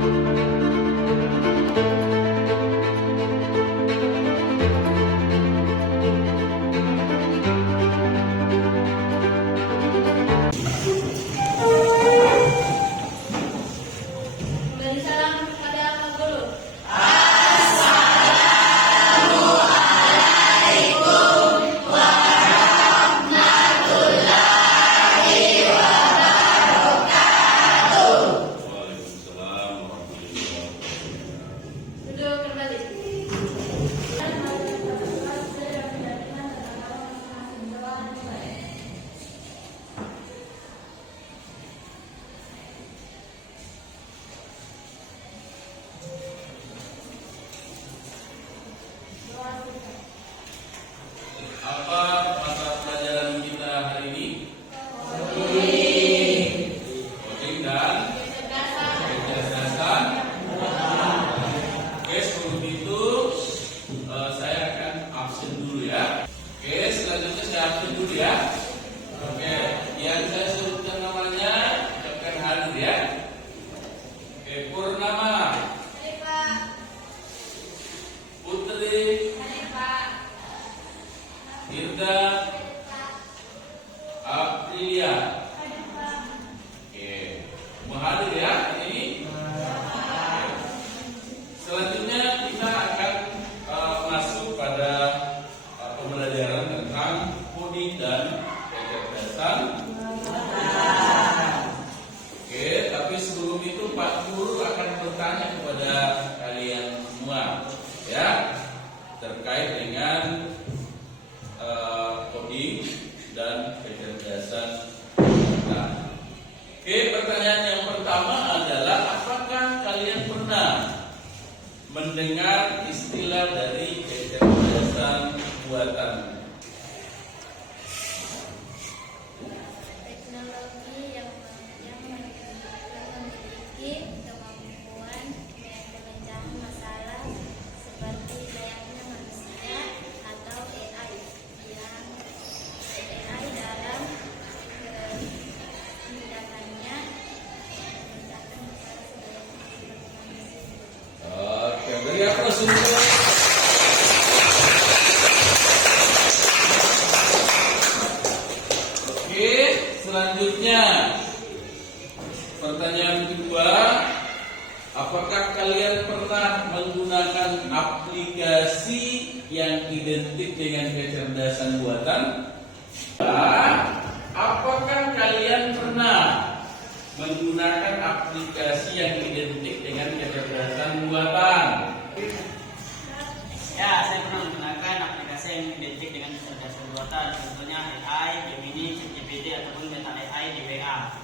Beri salam kepada Pak Guru. Duduk kembali. Apa mata pelajaran kita hari ini? Coding dan kecerdasan. Oke, sebelum itu saya akan absen dulu ya. Oke, selanjutnya saya absen dulu ya. Oke, yang saya sebutkan namanya ucapkan hadir ya. Oke, Purnama, Hai Pak. Putri, Hai Pak. Irda, Aprilia. Hai Pak. Oke, mau hadir ya ini. Selanjutnya kita akan masuk pada pembelajaran tentang coding dan kecerdasan. Oke, tapi sebelum itu Pak Guru akan bertanya kepada kalian semua ya terkait dengan coding dan kecerdasan buatan. Oke, pertanyaan yang pertama adalah apakah kalian pernah mendengar istilah dari kecerdasan buatan? Teknologi yang memiliki kemampuan memecahkan masalah seperti layaknya manusia atau AI dalam tindakannya memecahkan masalah seperti manusia. Oke, beri aplaus untuk. Oke, selanjutnya pertanyaan kedua, apakah kalian pernah menggunakan aplikasi yang identik dengan kecerdasan buatan? Apakah kalian pernah menggunakan aplikasi yang identik dengan kecerdasan buatan? Ya, saya pernah menggunakan aplikasi yang identik dengan kecerdasan buatan, contohnya AI, Gemini, ChatGPT ataupun Meta AI di WA.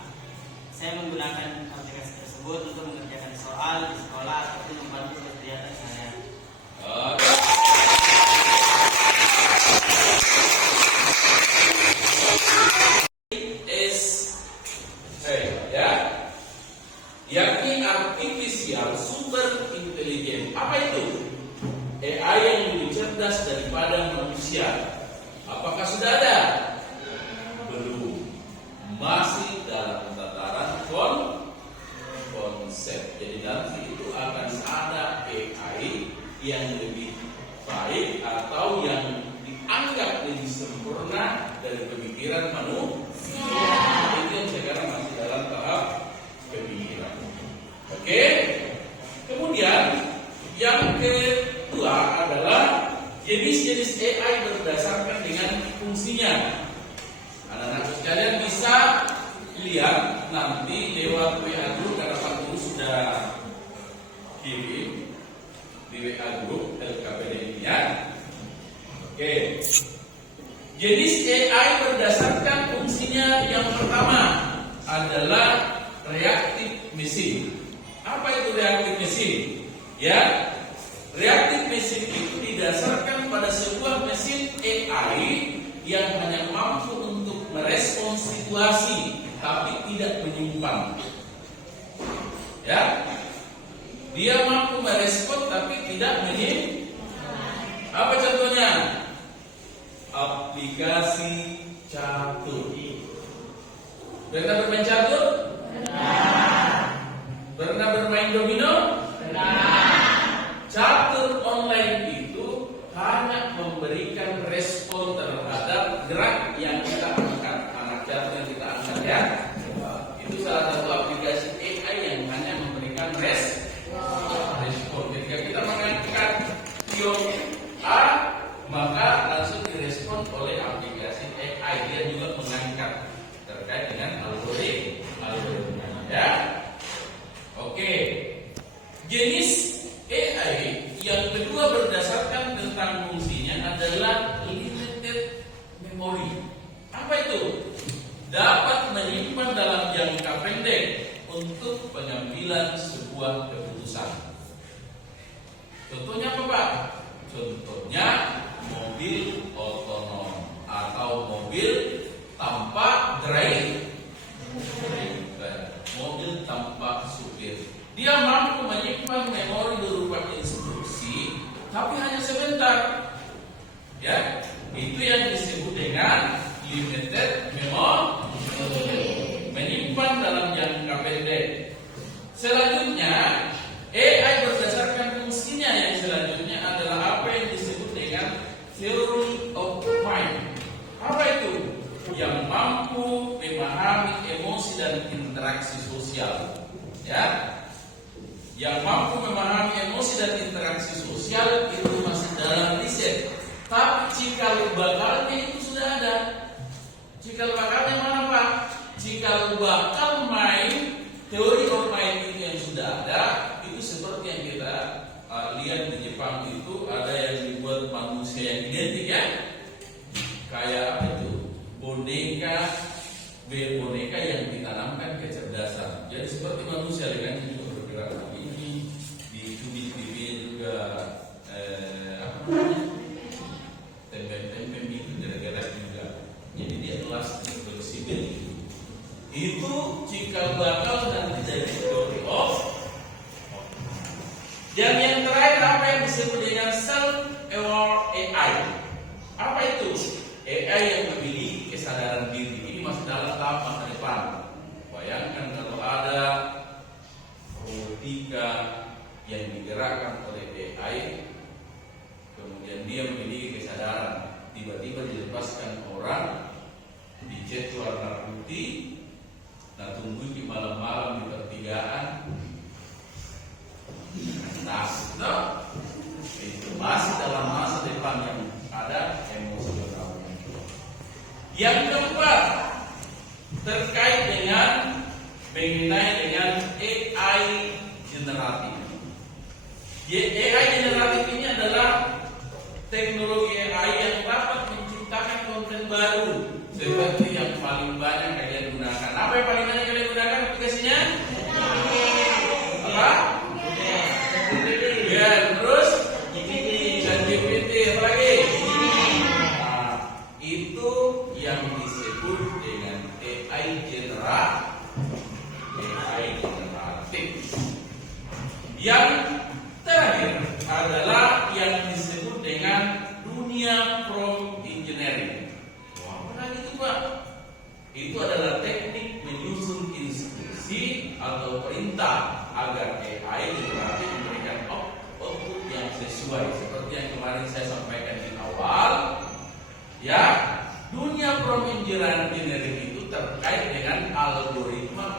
Saya menggunakan aplikasi tersebut untuk mengerjakan soal di sekolah ataupun membantu kegiatan saya. Oke. Ya, yakni artificial super intelijen. Apa itu? AI yang lebih cerdas daripada manusia. Apakah sudah ada? Belum. Masih dalam tataran konsep. Jadi nanti itu akan ada AI yang lebih baik atau yang dianggap lebih sempurna dari pemikiran manusia. Itu yang sekarang masih dalam tahap pemikiran. Oke. Kemudian yang kedua adalah jenis-jenis AI berdasarkan dengan fungsinya. Anak-anak sekalian bisa lihat nanti lewat WA Group karena Pak Guru sudah kirim di WA Group LKPD ini ya. Oke. Jenis AI berdasarkan fungsinya yang pertama adalah reactive machine. Apa itu reactive machine? Ya, reactive machine itu didasarkan pada sebuah mesin AI yang hanya mampu untuk merespons situasi tapi tidak menyimpang. Ya, dia mampu merespon tapi tidak menyimpang. Apa contohnya? Aplikasi catur. Pernah bermain catur? Pernah bermain domino? pendek untuk pengambilan sebuah keputusan. Contohnya apa, Pak? Contohnya mobil otonom atau mobil tanpa driver, mobil tanpa supir. Dia mampu menyimpan memori berupa instruksi, tapi hanya sebentar. Ya, itu yang disebut dengan limited memory, menyimpan dalam jangka pendek. Selanjutnya, AI berdasarkan fungsinya yang selanjutnya adalah apa yang disebut dengan theory of mind. Apa itu? Yang mampu memahami emosi dan interaksi sosial. Ya, yang mampu memahami emosi dan interaksi sosial itu masih dalam riset. Tapi cikal bakalnya itu sudah ada. Cikal bakalnya mana, Pak? Cikal bakal main teori of mind itu yang sudah ada. Itu seperti yang kita lihat di Jepang itu ada yang dibuat manusia yang identik ya. Kayak apa itu? Boneka yang ditanamkan kecerdasan. Jadi seperti manusia dengan juga bergerak ini di tubuh-tubuhnya juga apa namanya? Tempe-tempe itu gerak-gerak juga. Jadi dia elastik, fleksibel. Itu cikal bakal nanti jadi teori of. Dan yang terakhir apa yang disebut dengan self-aware AI? Apa itu? AI yang memiliki kesadaran diri. Ini masih dalam tahap masa depan. Bayangkan kalau ada robotika yang digerakkan oleh AI, kemudian dia memiliki kesadaran, tiba-tiba dilepaskan orang, dicat warna putih, nah tunggu di malam-malam di pertigaan, nah, itu masih dalam masa depan yang ada emosional. Yang keempat terkait dengan mengenai dengan AI generatif. AI generatif ini adalah teknologi AI yang dapat menciptakan konten baru seperti yang paling banyak kalian gunakan. Apa yang paling banyak kalian gunakan aplikasinya? Apa? Ya, terus GPT, apa lagi? Nah, itu yang disebut dengan AI generatif. Yang terakhir adalah yang disebut dengan dunia prompt engineering. Apa itu, Pak? Itu adalah teknik menyusun instruksi atau perintah agar AI generatif memberikan output yang sesuai seperti yang kemarin saya sampaikan di awal. Ya, dunia prompt engineering itu terkait dengan algoritma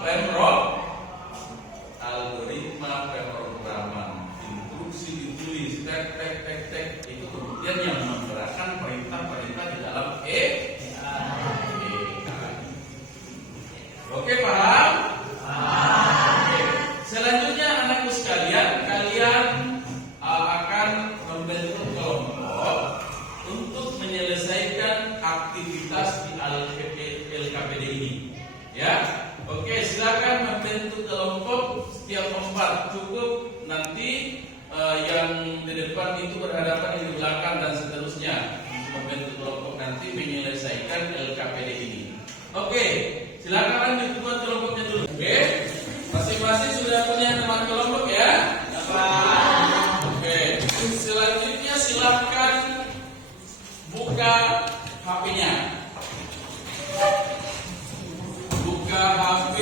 pemrograman. Instruksi ditulis tek itu kemudian yang menggerakkan perintah-perintah di dalam AI. Oke, paham? Oke. Selanjutnya anakku sekalian, kalian akan membentuk kelompok untuk menyelesaikan aktivitas di LKPD ini. Ya, oke, silakan membentuk kelompok setiap 4 cukup. Nanti yang di depan itu berhadapan di belakang dan seterusnya untuk membentuk kelompok nanti menyelesaikan LKPD ini. Oke, silakan lanjut buat kelompoknya dulu. Oke, masing-masing sudah punya teman kelompok ya? Oke, selanjutnya silakan buka HP-nya. Buka HP,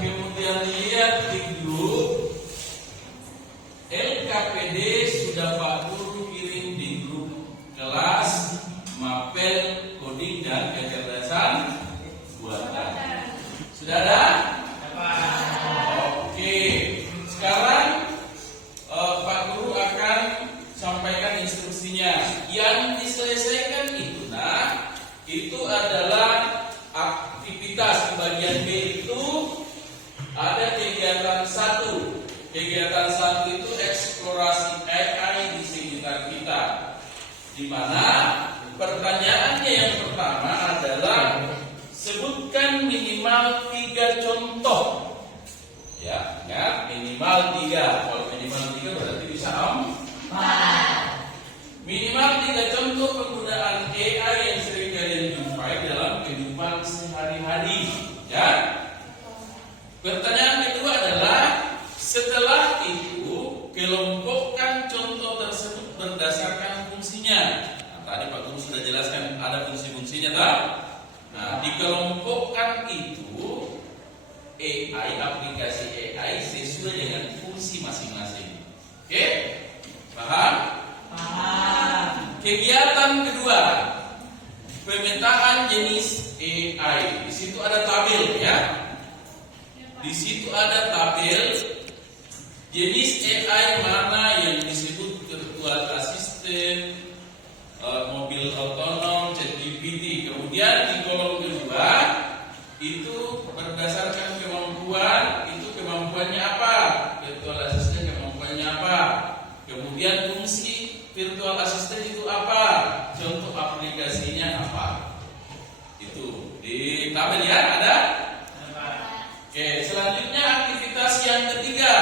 kemudian lihat di grup. LKPD sudah Pak Guru kirim di grup kelas Mapel Coding dan Kecerdasan Buatan. Sudah ada? Oke. Sekarang Pak Guru akan sampaikan instruksinya. Yang diselesaikan itu, itu adalah aktivitas di bagian B itu ada kegiatan 1. Kegiatan 1 itu eksplorasi AI di sekitar kita, di mana pertanyaannya yang pertama adalah sebutkan minimal 3 contoh Pertanyaan kedua adalah, setelah itu kelompokkan contoh tersebut berdasarkan fungsinya. Nah, tadi Pak Guru sudah jelaskan ada fungsi-fungsinya, tak? Nah, dikelompokkan itu AI, aplikasi AI sesuai dengan fungsi masing-masing. Oke? Paham? Paham. Kegiatan kedua, pemetaan jenis AI. Di situ ada tabel, ya. Di situ ada tabel jenis AI mana yang disebut virtual assistant, mobil otonom, ChatGPT. Kemudian di kolom kedua itu berdasarkan kemampuan, itu kemampuannya apa? Virtual assistant kemampuannya apa? Kemudian fungsi virtual assistant itu apa? Contoh aplikasinya apa? Itu di tabel, ya, ada? Oke, selanjutnya aktivitas yang ketiga,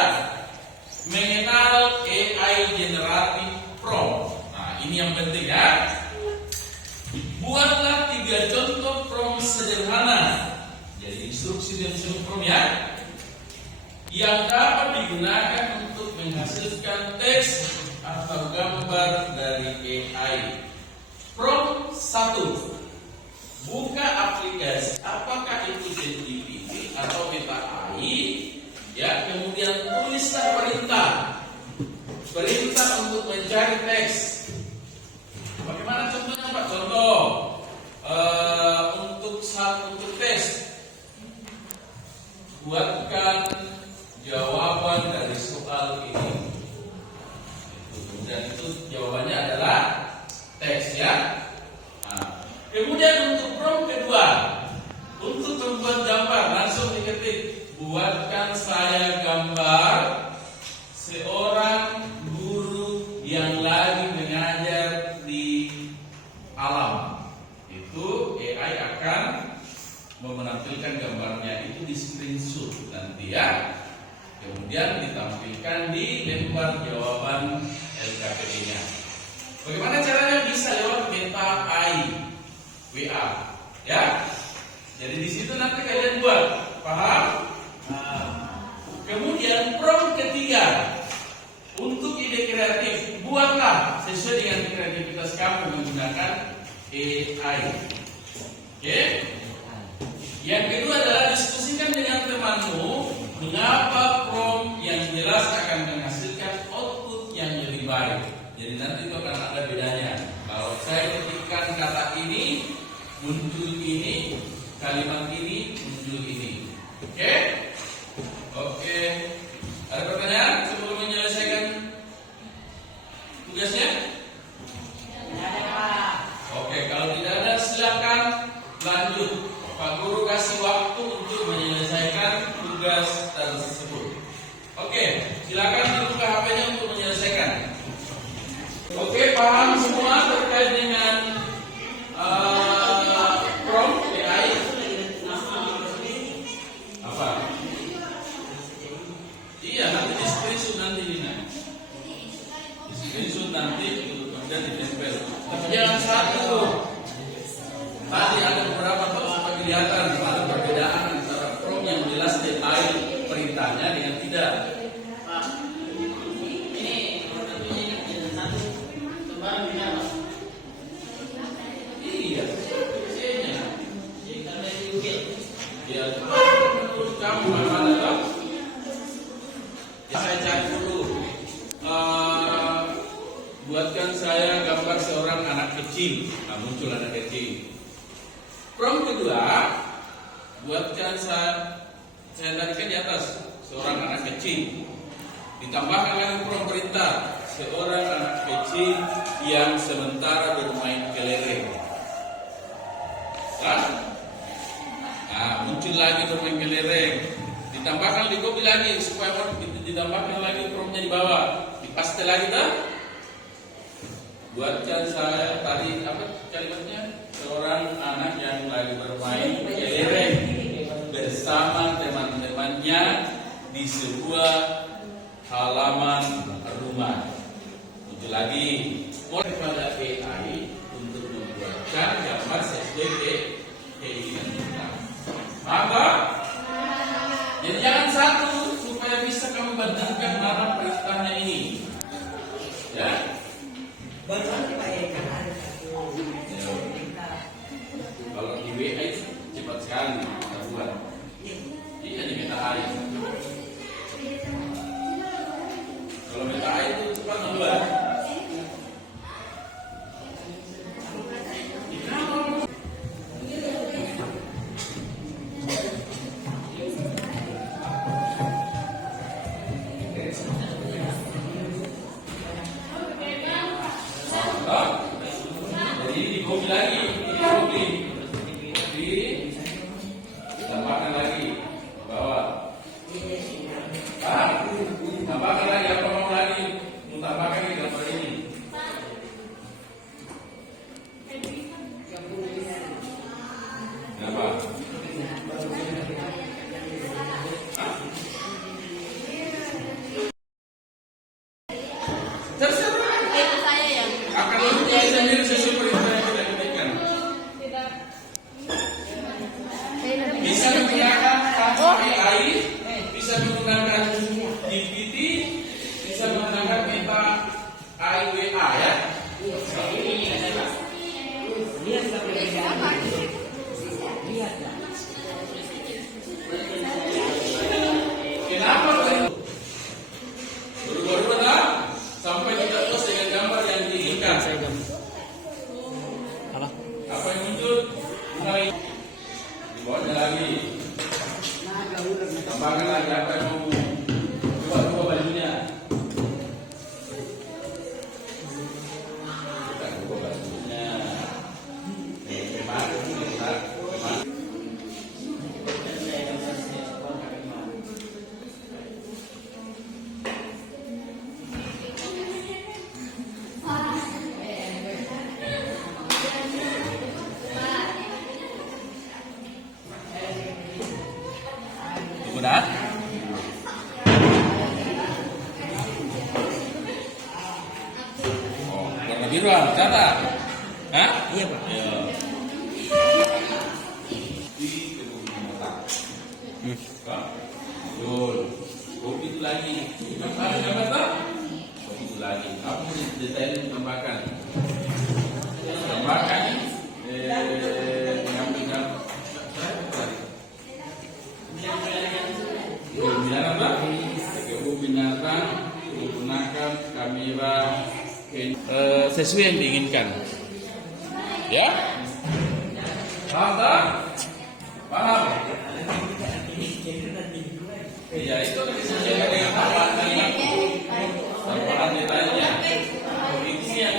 mengenal AI generatif prompt. Nah, ini yang penting, ya. Buatlah 3 contoh prompt sederhana. Jadi instruksi dan prompt, ya, yang dapat digunakan untuk menghasilkan teks atau gambar dari AI. Prompt 1. Buka aplikasi, apakah itu ChatGPT atau Meta AI, ya, kemudian tulislah perintah untuk mencari teks. Bagaimana contohnya, Pak? Contoh untuk tes, buatkan jawaban dari soal ini. Kemudian itu jawabannya adalah teks, ya. Nah, kemudian untuk prompt kedua, untuk membuat gambar, langsung diketik, buatkan saya gambar seorang guru yang lagi mengajar di alam. Itu AI akan menampilkan gambarnya itu di screenshot nanti, ya. Kemudian ditampilkan di lembar jawaban LKPD-nya. Bagaimana caranya? Bisa lewat Meta AI WA, ya. Jadi di situ nanti kalian buat, paham? Kemudian prompt ketiga, untuk ide kreatif, buatlah sesuai dengan kreativitas kamu menggunakan AI. Oke? Yang kedua adalah diskusikan dengan temanmu mengapa prompt yang jelas akan menghasilkan output yang lebih baik. Jadi nanti itu akan ada bedanya. Kalau saya ketikkan kata ini, muncul ini, kalimat ini, muncul ini. Oke? Oke. Ada pertanyaan sebelum menyelesaikan tugasnya? Ada, Pak. Oke, kalau tidak ada silakan lanjut. Pak Guru kasih waktu untuk menyelesaikan tugas tersebut. Oke, silakan dibuka HP-nya untuk menyelesaikan. Oke, paham semua terkait dengan prompt AI? Apa? Iya, nanti di screenshot nanti Dina. Di screenshot nanti kemudian ditempel. Tapi jangan satu. Tadi ada beberapa supaya kelihatan ada perbedaan antara prompt yang jelas detail perintahnya dengan tidak. Pak, ini tentunya yang satu baru bisa, Pak. Iya, isinya. Jadi kalau dari UK, Ya, menurut kamu bagaimana toh? Ya, saya cari dulu. Buatkan saya gambar seorang anak kecil. Nah, muncul anak kecil. Prompt kedua, buatkan saya tadikan di atas seorang anak kecil. Ditambahkan lagi prompt perintah, seorang anak kecil yang sementara bermain kelereng. Nah, muncul lagi bermain kelereng. Ditambahkan, di copy lagi supaya ditambahkan lagi promptnya di bawah. Dipaste lagi dah. Buatkan saya tadi apa kalimatnya? Seorang anak yang lagi bermain kelereng bersama teman-temannya di sebuah halaman rumah. Muncul lagi. Mulai pada AI untuk membuatkan gambar sesuai keinginan kita. Maka Jadi jangan satu supaya bisa kamu bandingkan mana perintahnya ini. Ya. Kalau di WA itu cepat sekali kita buat. Iya diminta air. Kalau minta air itu cepat membuat. Jadi di kopi lagi, ditambahkan lagi bawah. Tambahkan lagi apa mau lagi? Mau tambahkan di gambar ini. Kenapa? Terserah. Itu saya yang Akan menjadi sendiri sesuai perintah yang kita ketikkan. Bisa menggunakan AI, bisa menggunakan GPT, bisa menggunakan meta IWA ya. Kenapa begitu? Berubah-ubah sampai tidak puas dengan gambar yang diinginkan. Apa yang muncul? Mulai dibawanya lagi. Tambahkan lagi apa yang mau ubah bajunya. Kita ubah bajunya. Memang. Benar? Oh, warna biru catat. Hah? Iya, Pak. Ya. Di kedua binatang. Pak. Betul. Kopi itu lagi. Ada gambar tak? Kopi itu lagi. Apa mau detail tambahkan? Tambahkan. Mengambil binatang menggunakan kamera sesuai yang diinginkan. Ya? Paham tak? Paham? Iya, itu kan disesuaikan dengan tambahan detailnya. Itu yang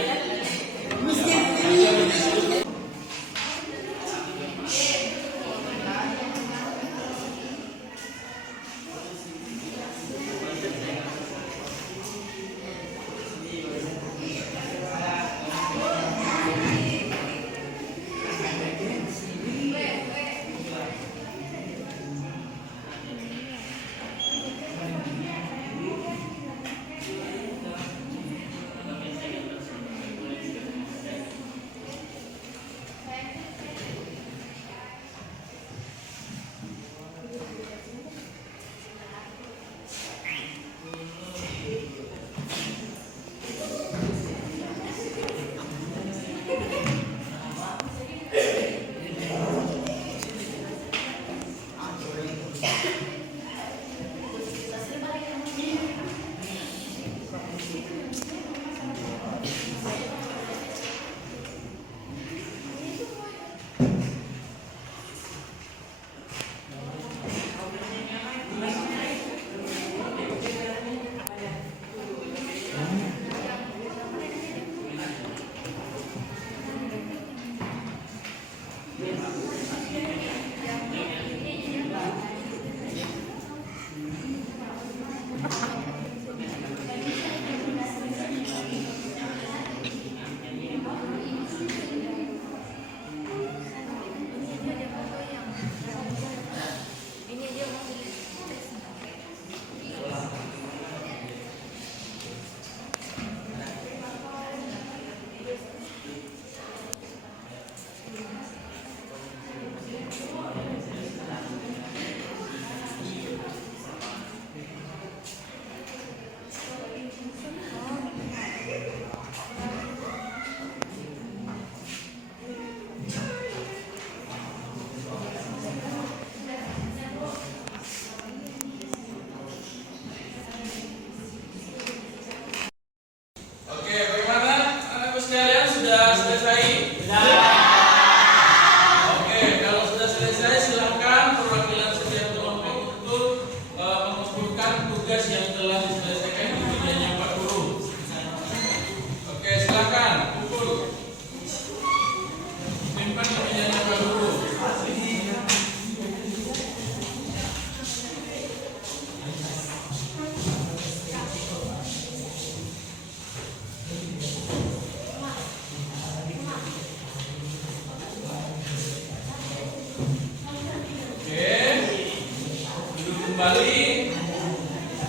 kembali.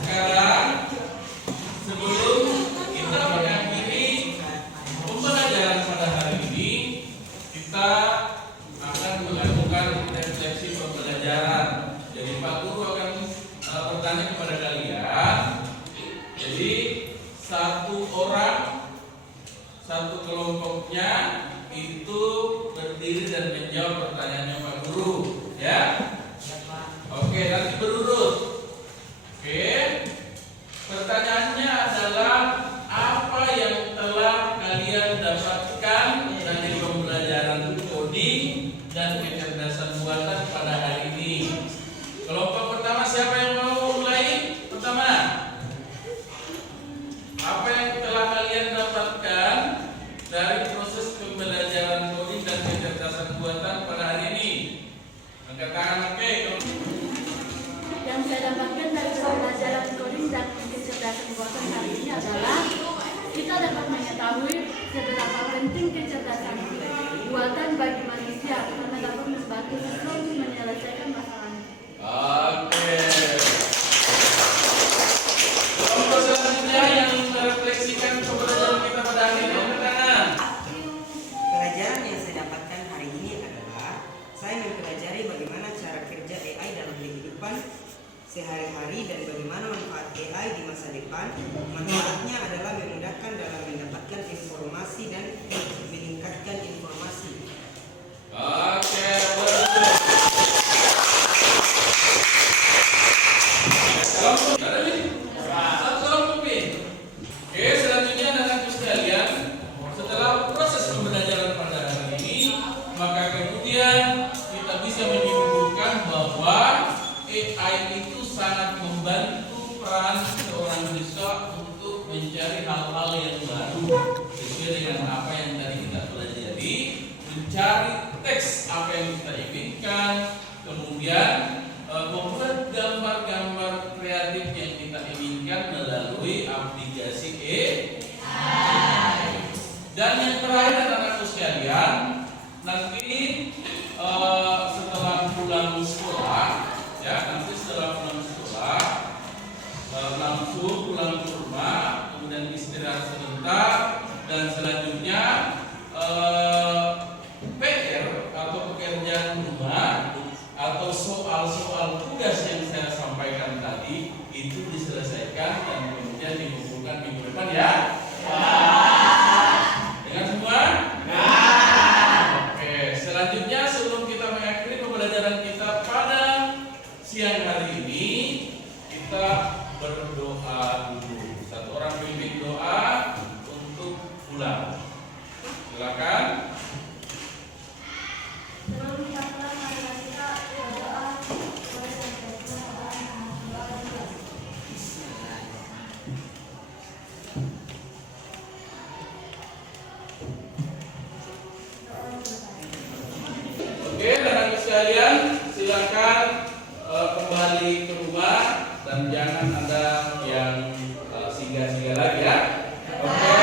Sekarang sebelum kita mengakhiri pembelajaran pada hari ini, kita akan melakukan refleksi pembelajaran. Jadi Pak Guru akan bertanya kepada kalian. Jadi satu orang, satu kelompoknya itu berdiri dan menjawab pertanyaannya Pak Guru, ya. Oke, nanti berurut. Oke. Pertanyaannya adalah apa yang telah kalian dapatkan dari pembelajaran coding dan kecerdasan buatan pada hari ini. Kelompok pertama siapa yang mau mulai? Pertama. Apa yang telah kalian dapatkan dari proses pembelajaran coding dan kecerdasan buatan pada hari ini? Angkat tangan, oke. Yang saya dapatkan dari pembelajaran coding dan kecerdasan buatan hari ini adalah kita dapat mengetahui seberapa penting kecerdasan buatan bagi manusia karena dapat membantu siswa untuk menyelesaikan masalahnya. Oke. Kelompok selanjutnya yang merefleksikan pembelajaran kita pada hari ini, angkat tangan. Pelajaran yang saya dapatkan hari ini adalah saya mempelajari bagaimana cara kerja AI dalam kehidupan sehari-hari dan bagaimana manfaat AI di masa depan. Manfaatnya adalah memudahkan dalam mendapatkan informasi dan meningkatkan informasi. Oke, betul. Kelompok ada nih? Satu kelompok nih. Oke, selanjutnya anak-anakku sekalian, setelah proses pembelajaran pada hari ini, maka kemudian kita bisa menyimpulkan bahwa AI itu sangat membantu peran seorang siswa untuk mencari hal-hal yang baru sesuai dengan apa yang tadi kita pelajari, mencari teks apa yang kita inginkan, kemudian membuat gambar-gambar kreatif yang kita inginkan melalui aplikasi AI. Dan yang terakhir anak-anakku sekalian, nanti setelah pulang sekolah, ya nanti setelah pulang sekolah langsung pulang ke rumah, kemudian istirahat sebentar, dan selanjutnya PR atau pekerjaan rumah atau soal-soal tugas yang saya sampaikan tadi itu diselesaikan dan kemudian dikumpulkan minggu depan, ya. Dengan semua? Oke, selanjutnya sebelum kita mengakhiri pembelajaran kita pada siang hari ini, kita berdoa dulu. Satu orang pimpin doa untuk pulang. Silakan. Sebelum kita pulang, mari kita berdoa. Oke, anak-anak sekalian, silakan kembali ke rumah dan jangan ada yang singgah-singgah lagi, ya. Oke,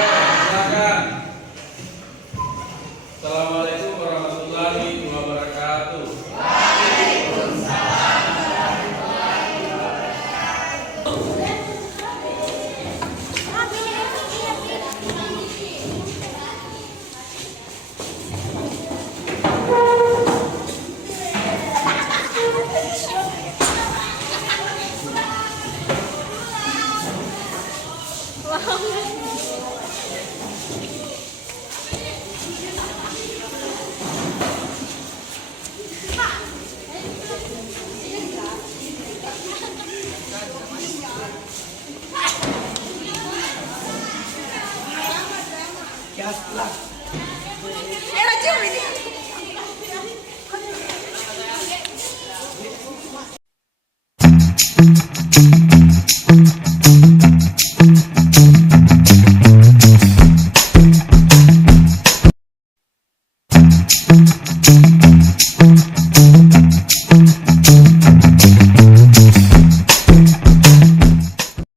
silakan. Assalamualaikum warahmatullahi wabarakatuh. Wow.